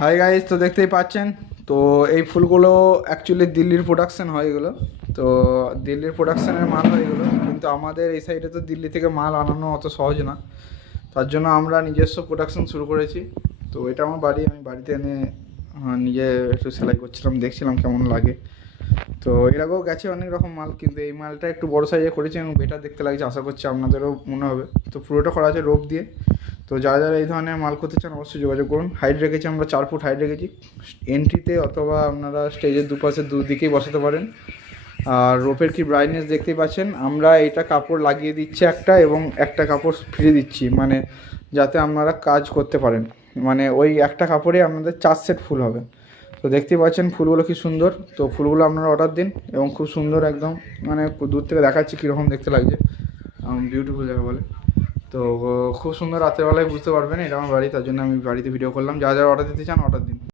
Hi guys, তো দেখতেই পাচ্ছেন। তো এই ফুলগুলো অ্যাকচুয়ালি দিল্লির প্রোডাকশন হয় এগুলো। তো দিল্লির প্রোডাকশনের মাল হয় এগুলো, কিন্তু আমাদের এই সাইডে তো দিল্লি থেকে মাল আনানো অত সহজ না। তার জন্য আমরা নিজস্ব প্রোডাকশন শুরু করেছি। তো এটা আমার বাড়ি, আমি বাড়িতে এনে নিজে একটু সেলাই করছিলাম, দেখছিলাম কেমন লাগে। তো এর আগেও গেছে অনেক রকম মাল, কিন্তু এই মালটা একটু বড় সাইজে করেছি এবং বেটার দেখতে লাগছে, আশা করছি আপনাদেরও মনে হবে। তো পুরোটা করা আছে রোপ দিয়ে। তো যারা যারা এই ধরনের মাল করতে চান অবশ্যই যোগাযোগ করুন। হাইট রেখেছি আমরা 4 ফুট হাইট রেখেছি এন্ট্রিতে, অথবা আপনারা স্টেজের দুপাশে দুদিকেই বসাতে পারেন। আর রোপের কি ব্রাইটনেস দেখতেই পাচ্ছেন। আমরা এটা কাপড় লাগিয়ে দিচ্ছি একটা, এবং একটা কাপড় ফ্রি দিচ্ছি, মানে যাতে আপনারা কাজ করতে পারেন। মানে ওই একটা কাপড়ে আপনাদের 4 সেট ফুল হবে। তো দেখতেই পাচ্ছেন ফুলগুলো কি সুন্দর। তো ফুলগুলো আপনারা অর্ডার দিন, এবং খুব সুন্দর একদম, মানে দূর থেকে দেখাচ্ছি কীরকম দেখতে লাগছে, বিউটিফুল জায়গা বলে। তো খুব সুন্দর, রাতের বেলায় বুঝতে পারবেন এটা আমার বাড়ি, তার জন্য আমি বাড়িতে ভিডিও করলাম। যারা যারা অর্ডার দিতে চান অর্ডার দিন।